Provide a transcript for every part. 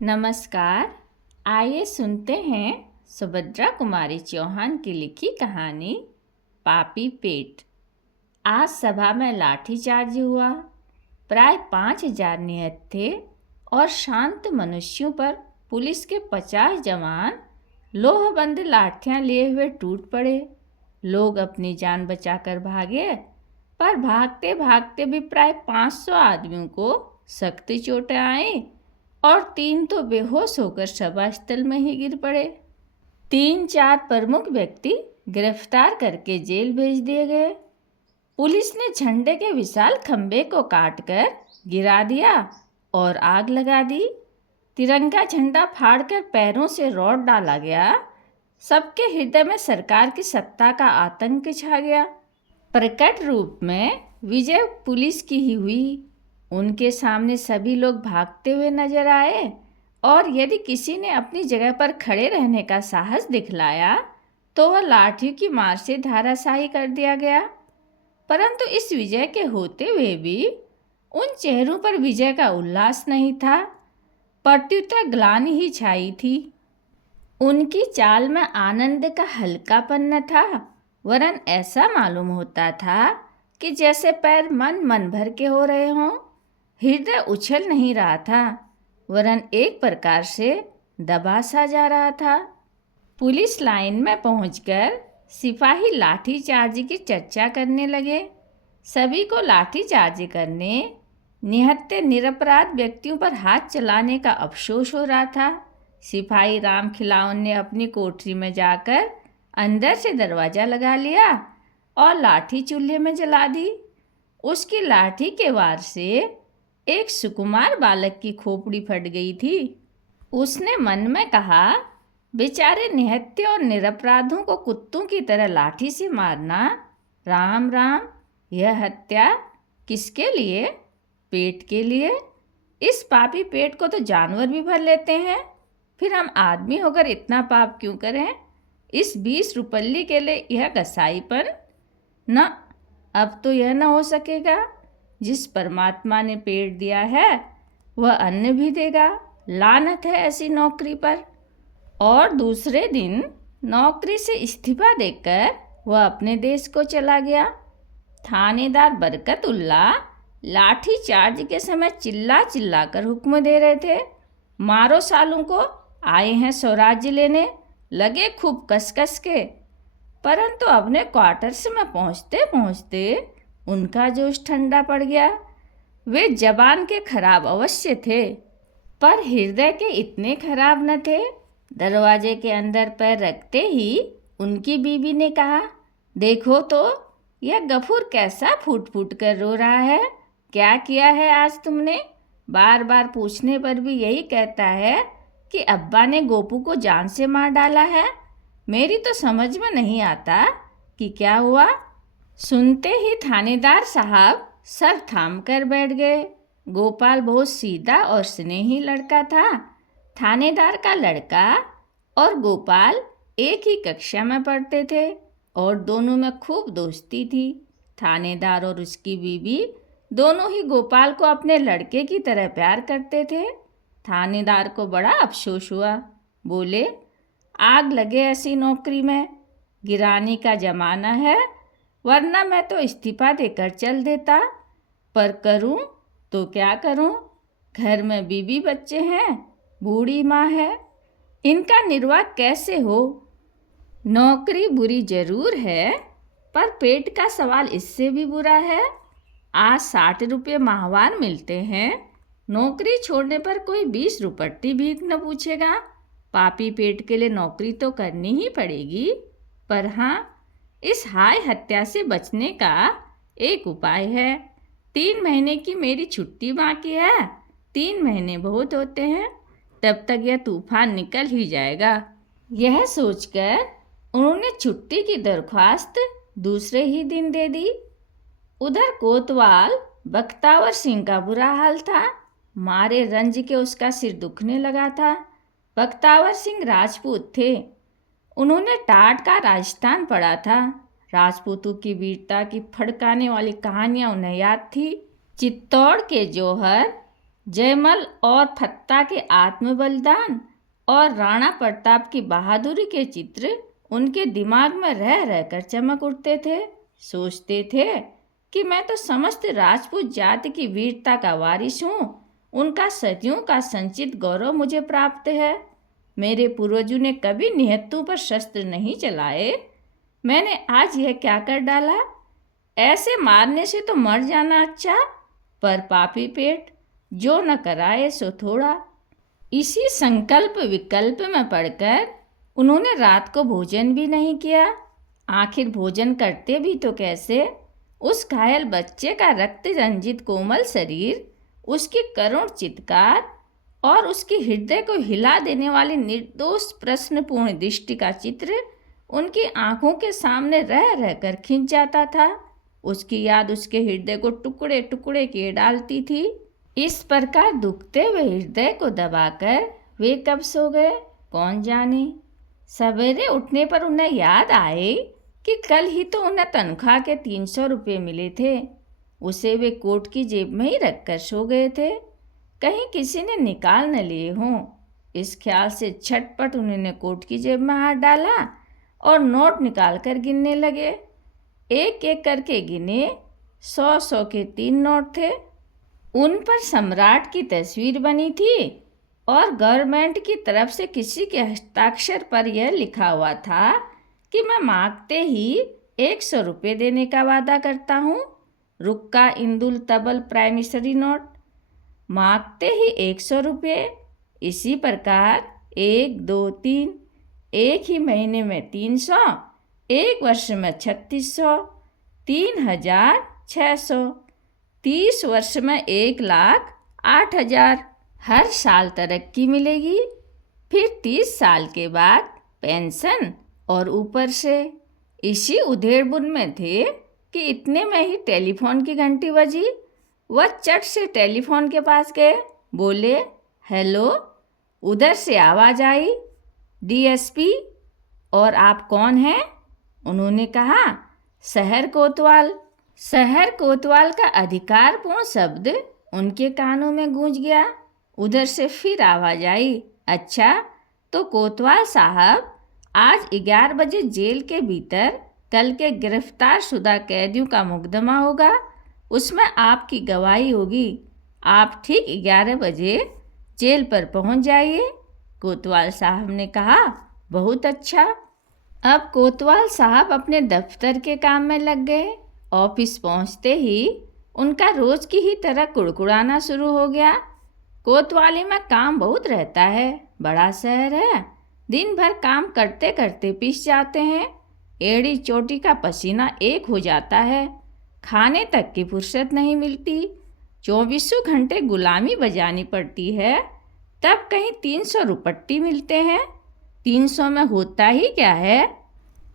नमस्कार। आइए सुनते हैं सुभद्रा कुमारी चौहान की लिखी कहानी पापी पेट। आज सभा में लाठीचार्ज हुआ। प्राय 5,000 निहत थे और शांत मनुष्यों पर पुलिस के 50 जवान लोहबंद लाठियां लिए हुए टूट पड़े। लोग अपनी जान बचाकर भागे, पर भागते भागते भी प्राय 500 आदमियों को सख्त चोटें आई और 3 तो बेहोश होकर सभास्थल में ही गिर पड़े। 3-4 प्रमुख व्यक्ति गिरफ्तार करके जेल भेज दिए गए। पुलिस ने झंडे के विशाल खंभे को काटकर गिरा दिया और आग लगा दी। तिरंगा झंडा फाड़कर पैरों से रौंद डाला गया। सबके हृदय में सरकार की सत्ता का आतंक छा गया। प्रकट रूप में विजय पुलिस की ही हुई। उनके सामने सभी लोग भागते हुए नजर आए और यदि किसी ने अपनी जगह पर खड़े रहने का साहस दिखलाया तो वह लाठी की मार से धराशायी कर दिया गया। परंतु इस विजय के होते हुए भी उन चेहरों पर विजय का उल्लास नहीं था, प्रत्युतर ग्लानि ही छाई थी। उनकी चाल में आनंद का हल्कापन न था, वरन ऐसा मालूम होता था कि जैसे पैर मन भर के हो रहे हों। हृदय उछल नहीं रहा था, वरन एक प्रकार से दबा सा जा रहा था। पुलिस लाइन में पहुंचकर सिपाही लाठीचार्ज की चर्चा करने लगे। सभी को लाठीचार्ज करने, निहत्थे निरपराध व्यक्तियों पर हाथ चलाने का अफसोस हो रहा था। सिपाही राम खिलावन ने अपनी कोठरी में जाकर अंदर से दरवाज़ा लगा लिया और लाठी चूल्हे में जला दी। उसकी लाठी के वार से एक सुकुमार बालक की खोपड़ी फट गई थी। उसने मन में कहा, बेचारे निहत्थे और निरपराधों को कुत्तों की तरह लाठी से मारना, राम राम, यह हत्या किसके लिए? पेट के लिए। इस पापी पेट को तो जानवर भी भर लेते हैं, फिर हम आदमी होकर इतना पाप क्यों करें? इस 20 रुपल्ली के लिए यह कसाईपन? न, अब तो यह न हो सकेगा। जिस परमात्मा ने पेट दिया है वह अन्न भी देगा। लानत है ऐसी नौकरी पर। और दूसरे दिन नौकरी से इस्तीफा देकर वह अपने देश को चला गया। थानेदार बरकतुल्ला लाठी चार्ज के समय चिल्ला चिल्ला कर हुक्म दे रहे थे, मारो सालों को, आए हैं स्वराज्य लेने। लगे खूब कस कस के, परंतु अपने क्वार्टर्स में पहुंचते पहुंचते उनका जोश ठंडा पड़ गया। वे जबान के खराब अवश्य थे, पर हृदय के इतने खराब न थे। दरवाजे के अंदर पैर रखते ही उनकी बीवी ने कहा, देखो तो यह गफूर कैसा फूट फूट कर रो रहा है। क्या किया है आज तुमने? बार बार पूछने पर भी यही कहता है कि अब्बा ने गोपू को जान से मार डाला है। मेरी तो समझ में नहीं आता कि क्या हुआ। सुनते ही थानेदार साहब सर थाम कर बैठ गए। गोपाल बहुत सीधा और स्नेही लड़का था। थानेदार का लड़का और गोपाल एक ही कक्षा में पढ़ते थे और दोनों में खूब दोस्ती थी। थानेदार और उसकी बीवी दोनों ही गोपाल को अपने लड़के की तरह प्यार करते थे। थानेदार को बड़ा अफसोस हुआ। बोले, आग लगे ऐसी नौकरी में, गिरानी का जमाना है, वरना मैं तो इस्तीफा देकर चल देता। पर करूं तो क्या करूं? घर में बीवी बच्चे हैं, बूढ़ी माँ है, इनका निर्वाह कैसे हो? नौकरी बुरी जरूर है, पर पेट का सवाल इससे भी बुरा है। आज 60 रुपये माहवार मिलते हैं। नौकरी छोड़ने पर कोई 20 रुपट्टी भीख न पूछेगा। पापी पेट के लिए नौकरी तो करनी ही पड़ेगी। पर हाँ, इस हाय हत्या से बचने का एक उपाय है। 3 महीने की मेरी छुट्टी बाकी है। 3 महीने बहुत होते हैं, तब तक यह तूफान निकल ही जाएगा। यह सोचकर उन्होंने छुट्टी की दरख्वास्त दूसरे ही दिन दे दी। उधर कोतवाल बख्तावर सिंह का बुरा हाल था। मारे रंज के उसका सिर दुखने लगा था। बख्तावर सिंह राजपूत थे। उन्होंने टाट का राजस्थान पढ़ा था। राजपूतों की वीरता की फड़काने वाली कहानियां उन्हें याद थी। चित्तौड़ के जौहर, जयमल और फत्ता के आत्म बलिदान और राणा प्रताप की बहादुरी के चित्र उनके दिमाग में रह रहकर चमक उठते थे। सोचते थे कि मैं तो समस्त राजपूत जाति की वीरता का वारिस हूँ। उनका सदियों का संचित गौरव मुझे प्राप्त है। मेरे पूर्वजों ने कभी निहत्थों पर शस्त्र नहीं चलाए। मैंने आज यह क्या कर डाला? ऐसे मारने से तो मर जाना अच्छा, पर पापी पेट जो न कराए सो थोड़ा। इसी संकल्प विकल्प में पड़कर उन्होंने रात को भोजन भी नहीं किया। आखिर भोजन करते भी तो कैसे? उस घायल बच्चे का रक्त रंजित कोमल शरीर, उसकी करुण चित्कार और उसके हृदय को हिला देने वाली निर्दोष प्रश्नपूर्ण दृष्टि का चित्र उनकी आंखों के सामने रह रहकर खिंच जाता था। उसकी याद उसके हृदय को टुकड़े टुकड़े किए डालती थी। इस प्रकार दुखते हुए हृदय को दबाकर वे कब सो गए कौन जाने। सवेरे उठने पर उन्हें याद आए कि कल ही तो उन्हें तनख्वाह के 300 रुपये मिले थे। उसे वे कोट की जेब में ही रखकर सो गए थे, कहीं किसी ने निकाल न लिए हों। इस ख्याल से झटपट उन्होंने कोट की जेब में हाथ डाला और नोट निकाल कर गिनने लगे। एक एक करके गिने। 100 के 3 नोट थे। उन पर सम्राट की तस्वीर बनी थी और गवर्नमेंट की तरफ से किसी के हस्ताक्षर पर यह लिखा हुआ था कि मैं मांगते ही 100 रुपये देने का वादा करता हूँ। रुक्का इंदुल तबल प्राइमरी नोट, मांगते ही 100 रुपये। इसी प्रकार 1 2 3, एक ही महीने में 300, एक वर्ष में 3600, 3600, 30 वर्ष में 1,08,000। हर साल तरक्की मिलेगी, फिर 30 साल के बाद पेंशन और ऊपर से। इसी उधेड़बुन में थे कि इतने में ही टेलीफोन की घंटी बजी। वह चट से टेलीफोन के पास गए, बोले हेलो। उधर से आवाज़ आई, डीएसपी। और आप कौन हैं? उन्होंने कहा, शहर कोतवाल। शहर कोतवाल का अधिकारपूर्ण शब्द उनके कानों में गूंज गया। उधर से फिर आवाज़ आई, अच्छा तो कोतवाल साहब, आज 11 बजे जेल के भीतर कल के गिरफ्तार शुदा कैदियों का मुकदमा होगा, उसमें आपकी गवाही होगी। आप ठीक 11 बजे जेल पर पहुंच जाइए। कोतवाल साहब ने कहा, बहुत अच्छा। अब कोतवाल साहब अपने दफ्तर के काम में लग गए। ऑफिस पहुंचते ही उनका रोज की ही तरह कुड़कुड़ाना शुरू हो गया। कोतवाली में काम बहुत रहता है, बड़ा शहर है, दिन भर काम करते करते पिस जाते हैं। एड़ी चोटी का पसीना एक हो जाता है, खाने तक की फुर्सत नहीं मिलती। 24 घंटे गुलामी बजानी पड़ती है, तब कहीं 300 रुपट्टी मिलते हैं। 300 में होता ही क्या है?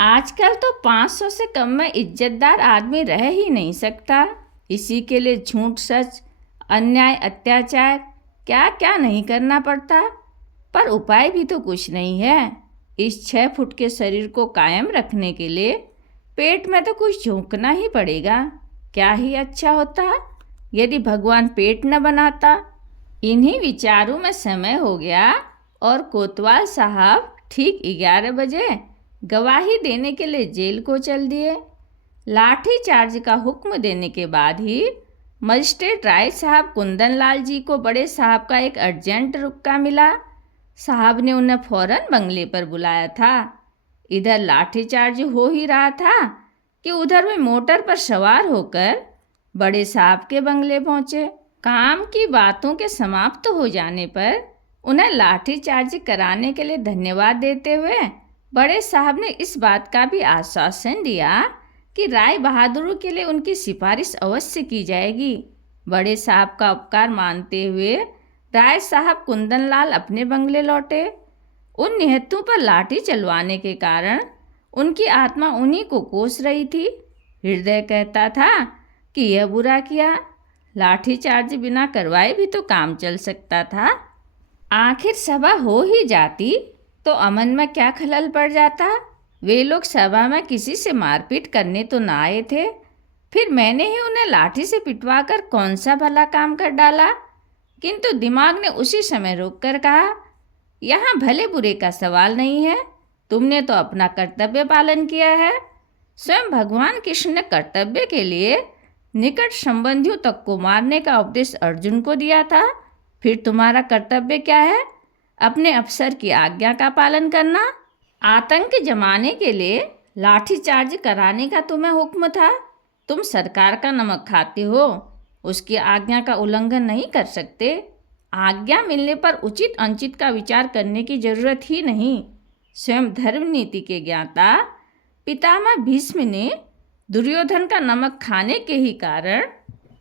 आजकल तो 500 से कम में इज्जतदार आदमी रह ही नहीं सकता। इसी के लिए झूठ सच, अन्याय अत्याचार क्या क्या नहीं करना पड़ता। पर उपाय भी तो कुछ नहीं है। इस 6 फुट के शरीर को कायम रखने के लिए पेट में तो कुछ झोंकना ही पड़ेगा। क्या ही अच्छा होता यदि भगवान पेट न बनाता। इन्हीं विचारों में समय हो गया और कोतवाल साहब ठीक 11 बजे गवाही देने के लिए जेल को चल दिए। लाठी चार्ज का हुक्म देने के बाद ही मजिस्ट्रेट राय साहब कुंदन लाल जी को बड़े साहब का एक अर्जेंट रुक्का मिला। साहब ने उन्हें फौरन बंगले पर बुलाया था। इधर लाठी चार्ज हो ही रहा था कि उधर वे मोटर पर सवार होकर बड़े साहब के बंगले पहुंचे। काम की बातों के समाप्त हो जाने पर उन्हें लाठी चार्ज कराने के लिए धन्यवाद देते हुए बड़े साहब ने इस बात का भी आश्वासन दिया कि राय बहादुर के लिए उनकी सिफारिश अवश्य की जाएगी। बड़े साहब का उपकार मानते हुए राय साहब कुंदनलाल अपने बंगले लौटे। उन निहत्थों पर लाठी चलवाने के कारण उनकी आत्मा उन्हीं को कोस रही थी। हृदय कहता था कि यह बुरा किया, लाठी चार्ज बिना करवाए भी तो काम चल सकता था। आखिर सभा हो ही जाती तो अमन में क्या खलल पड़ जाता। वे लोग सभा में किसी से मारपीट करने तो ना आए थे, फिर मैंने ही उन्हें लाठी से पिटवा कर कौन सा भला काम कर डाला। किंतु दिमाग ने उसी समय रोककर कहा, यहाँ भले बुरे का सवाल नहीं है, तुमने तो अपना कर्तव्य पालन किया है। स्वयं भगवान कृष्ण ने कर्तव्य के लिए निकट संबंधियों तक को मारने का उपदेश अर्जुन को दिया था। फिर तुम्हारा कर्तव्य क्या है? अपने अफसर की आज्ञा का पालन करना। आतंक जमाने के लिए लाठीचार्ज कराने का तुम्हें हुक्म था। तुम सरकार का नमक खाते हो, उसकी आज्ञा का उल्लंघन नहीं कर सकते। आज्ञा मिलने पर उचित अनुचित का विचार करने की जरूरत ही नहीं। स्वयं धर्म नीति के ज्ञाता पितामह भीष्म ने दुर्योधन का नमक खाने के ही कारण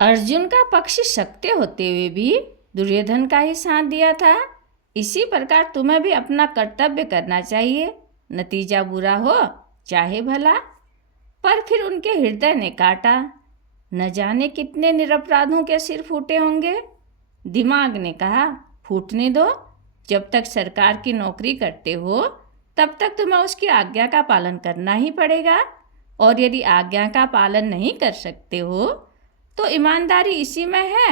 अर्जुन का पक्ष सत्य होते हुए भी दुर्योधन का ही साथ दिया था। इसी प्रकार तुम्हें भी अपना कर्तव्य करना चाहिए, नतीजा बुरा हो चाहे भला। पर फिर उनके हृदय ने काटा। न जाने कितने निरपराधों के सिर फूटे होंगे। दिमाग ने कहा, फूटने दो। जब तक सरकार की नौकरी करते हो तब तक तुम्हें उसकी आज्ञा का पालन करना ही पड़ेगा, और यदि आज्ञा का पालन नहीं कर सकते हो तो ईमानदारी इसी में है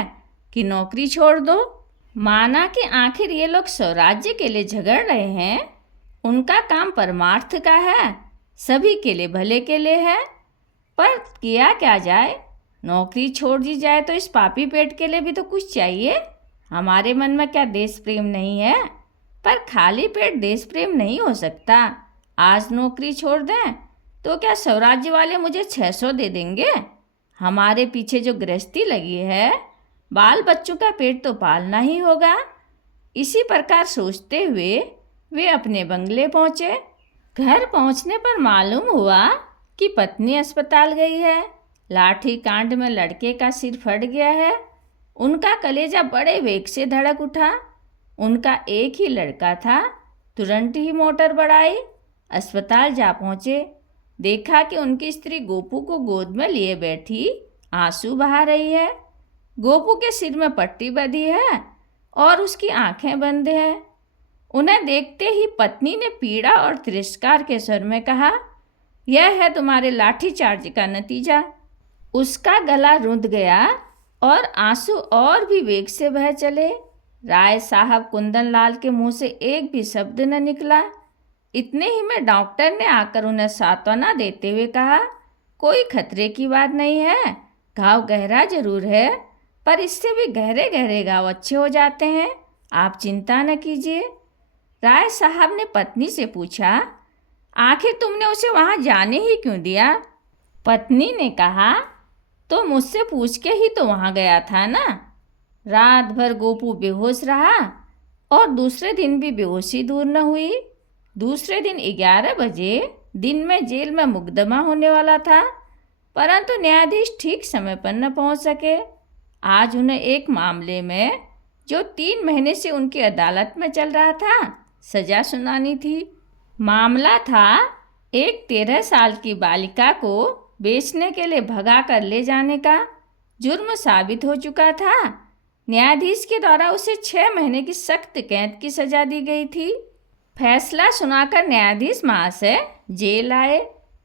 कि नौकरी छोड़ दो। माना कि आखिर ये लोग स्वराज्य के लिए झगड़ रहे हैं, उनका काम परमार्थ का है, सभी के लिए भले के लिए है। पर किया क्या जाए? नौकरी छोड़ दी जाए तो इस पापी पेट के लिए भी तो कुछ चाहिए। हमारे मन में क्या देश प्रेम नहीं है? पर खाली पेट देश प्रेम नहीं हो सकता। आज नौकरी छोड़ दें तो क्या स्वराज्य वाले मुझे 600 दे देंगे? हमारे पीछे जो गृहस्थी लगी है, बाल बच्चों का पेट तो पालना ही होगा। इसी प्रकार सोचते हुए वे अपने बंगले पहुँचे। घर पहुँचने पर मालूम हुआ कि पत्नी अस्पताल गई है। लाठी कांड में लड़के का सिर फट गया है। उनका कलेजा बड़े वेग से धड़क उठा। उनका एक ही लड़का था। तुरंत ही मोटर बढ़ाई, अस्पताल जा पहुँचे। देखा कि उनकी स्त्री गोपू को गोद में लिए बैठी आंसू बहा रही है। गोपू के सिर में पट्टी बंधी है और उसकी आंखें बंद हैं। उन्हें देखते ही पत्नी ने पीड़ा और तिरस्कार के स्वर में कहा, यह है तुम्हारे लाठीचार्ज का नतीजा। उसका गला रुंध गया और आंसू और भी वेग से बह चले। राय साहब कुंदन लाल के मुंह से एक भी शब्द न निकला। इतने ही में डॉक्टर ने आकर उन्हें सांत्वना देते हुए कहा, कोई खतरे की बात नहीं है, घाव गहरा जरूर है पर इससे भी गहरे गहरे घाव अच्छे हो जाते हैं, आप चिंता न कीजिए। राय साहब ने पत्नी से पूछा, आखिर तुमने उसे वहाँ जाने ही क्यों दिया? पत्नी ने कहा, तो मुझसे पूछ के ही तो वहाँ गया था ना। रात भर गोपू बेहोश रहा और दूसरे दिन भी बेहोशी दूर न हुई। दूसरे दिन 11 बजे दिन में जेल में मुकदमा होने वाला था, परंतु न्यायाधीश ठीक समय पर न पहुंच सके। आज उन्हें एक मामले में जो 3 महीने से उनकी अदालत में चल रहा था, सजा सुनानी थी। मामला था एक 13 साल की बालिका को बेचने के लिए भगा कर ले जाने का। जुर्म साबित हो चुका था। न्यायाधीश के द्वारा उसे 6 महीने की सख्त कैद की सजा दी गई थी। फैसला सुनाकर न्यायाधीश महाशय जेल आए।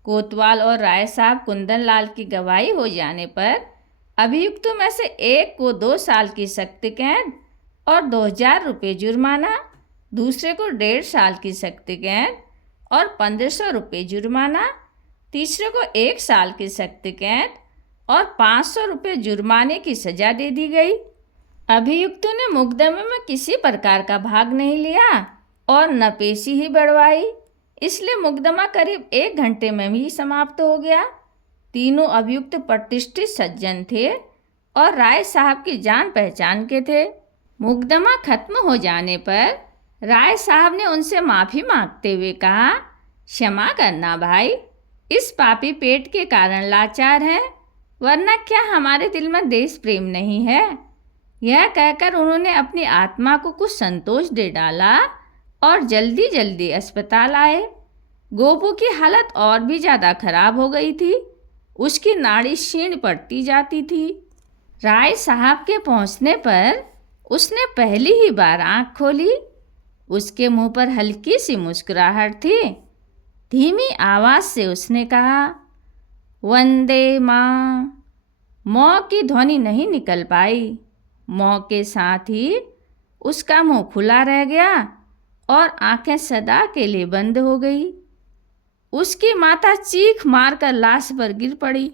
कोतवाल और राय साहब कुंदन लाल की गवाही हो जाने पर अभियुक्तों में से एक को 2 साल की सख्त कैद और 2000 रुपये जुर्माना, दूसरे को 1.5 साल की सख्त कैद और 1500 रुपये जुर्माना, तीसरे को 1 साल की सख्त कैद और 500 रुपये जुर्माने की सजा दे दी गई। अभियुक्तों ने मुकदमे में किसी प्रकार का भाग नहीं लिया और न पेशी ही बढ़वाई, इसलिए मुकदमा करीब 1 घंटे में ही समाप्त हो गया। तीनों अभियुक्त प्रतिष्ठित सज्जन थे और राय साहब की जान पहचान के थे। मुकदमा खत्म हो जाने पर राय साहब ने उनसे माफ़ी मांगते हुए कहा, क्षमा करना भाई, इस पापी पेट के कारण लाचार हैं, वरना क्या हमारे दिल में देश प्रेम नहीं है? यह कहकर उन्होंने अपनी आत्मा को कुछ संतोष दे डाला और जल्दी जल्दी अस्पताल आए। गोपू की हालत और भी ज़्यादा खराब हो गई थी। उसकी नाड़ी क्षीण पड़ती जाती थी। राय साहब के पहुंचने पर उसने पहली ही बार आंख खोली। उसके मुंह पर हल्की सी मुस्कुराहट थी। धीमी आवाज़ से उसने कहा, वंदे माँ। मौ की ध्वनि नहीं निकल पाई। मौत के साथ ही उसका मुंह खुला रह गया और आंखें सदा के लिए बंद हो गई। उसकी माता चीख मारकर लाश पर गिर पड़ी।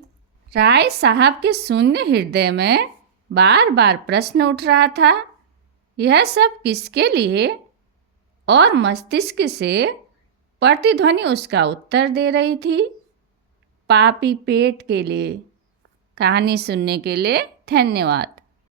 राय साहब के शून्य हृदय में बार बार प्रश्न उठ रहा था, यह सब किसके लिए? और मस्तिष्क से प्रतिध्वनि उसका उत्तर दे रही थी, पापी पेट के लिए। कहानी सुनने के लिए धन्यवाद।